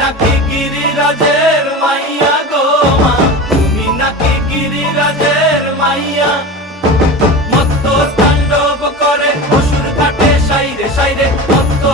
নাকি গিরিরাজের মাইয়া গো মা, তুমি নাকি গিরিরাজের মাইয়া। মত্ত তাণ্ডব করে অসুর ঘাটে সাইরে সাইরে, মত্ত